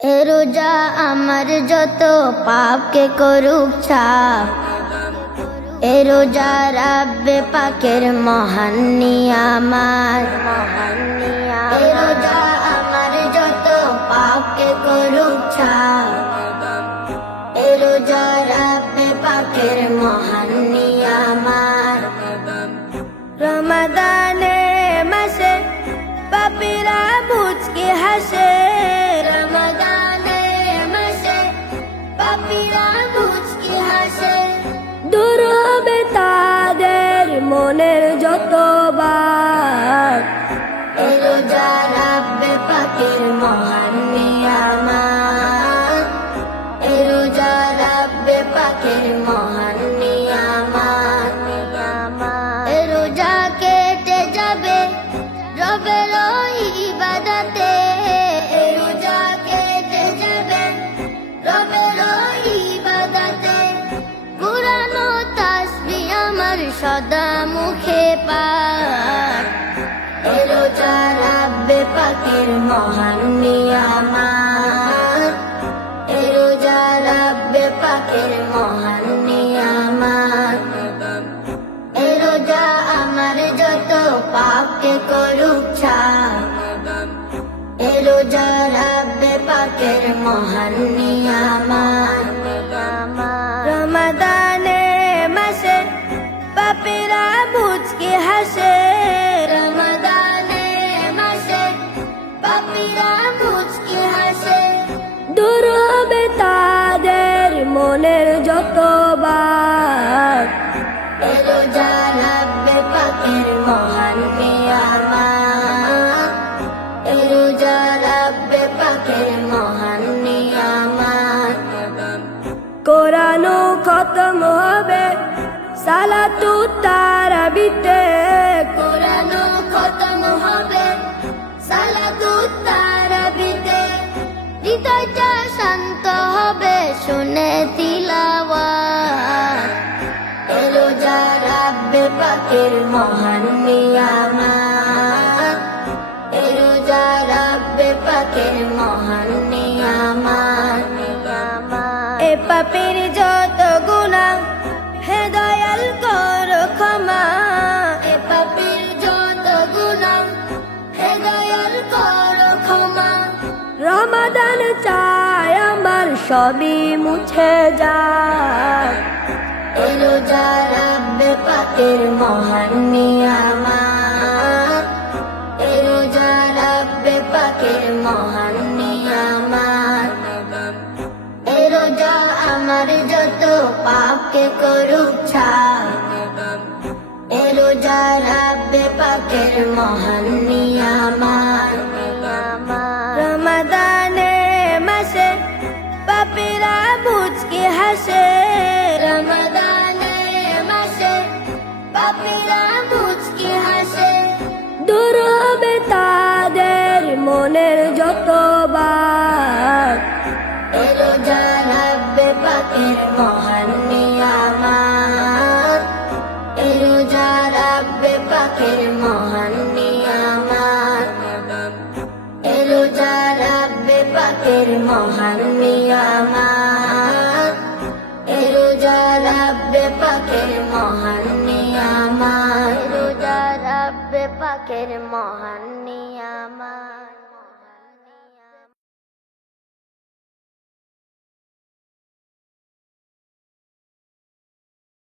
এ রোজা আমার যত পাপকে করুক ছাপ, এ রোজা রাব্বে পাকের মহান নিয়ামত। এ রোজা আমার যত পাপকে করুক ছাপ, এ রোজা রাব্বে পাকের মহান নিয়ামত। রমাদানে মাসে পাপীরা মুচকি হাসে, রমাদানে মাসে পাপীরা মুচকি হাসে। দূর হবে তাদের মনের যতবার, এ রোজা রাব্বে পাকের মহান নিয়ামত। এ রোজা রাব্বে পাকের মহান নিয়ামত। এ রোজা কেটে যাবে রবের ইবাদতে, এ রোজা কেটে যাবে রবের ইবাদতে। কুরআন ও তাসবিহ আমার সদা মুখে পাঠ, এ রোজা রাব্বে পাকের মহান নিয়ামত। এ রোজা রাব্বে পাকের মহান নিয়ামত। এ রোজা আমার যত পাপকে করুক ছাপ, এ রোজা রাব্বে পাকের মহান নিয়ামত। রমাদানে মাসে পাপীরা মুচকি হাসে, রমাদানে মাসে পাপীরা মুচকি হাসে। দূর হবে তাদের মনের যতবার, এ রোজা রাব্বে পাকের মহান নিয়ামত। এ রোজা রাব্বে পাকের মহান নিয়ামত। কোরআন খতম হবে সালাতু তারাবিতে, কোরআন খতম হবে সালাতু তারাবিতে। হৃদয়টা শান্ত হবে শুনে তিলাওয়াত, এ রোজা রাব্বে পাকের মহান নিয়ামত। এ রোজা রাব্বে পাকের মহান নিয়ামত। এ পাপীর যত গুনাহ হে দয়াল করো ক্ষমা, এ পাপীর যত গুনাহ হে দয়াল করো ক্ষমা। রমাদান চায় আমার সবই মুছে যায়, এ রোজা রাব্বে পাকের মহান নিয়ামত। এ রোজা রাব্বে পাকের মহান নিয়ামত। এ রোজা আমার যত পাপকে করুক ছাপ, এ রোজা রাব্বে পাকের মহান নিয়ামত। রমাদানে মাসে পাপীরা মুচকি হাসে, রমাদানে মাসে পাপীরা মুচকি হাসে। দূর হবে তাদের মনের যতবার, এ রোজা রাব্বে পাকের মহান নিয়ামত। এ রোজা রাব্বে পাকের মহান নিয়ামত। এ রোজা রাব্বে পাকের মহান নিয়ামত। এ রোজা রাব্বে পাকের মহান নিয়ামত। এ রোজা রাব্বে পাকের মহান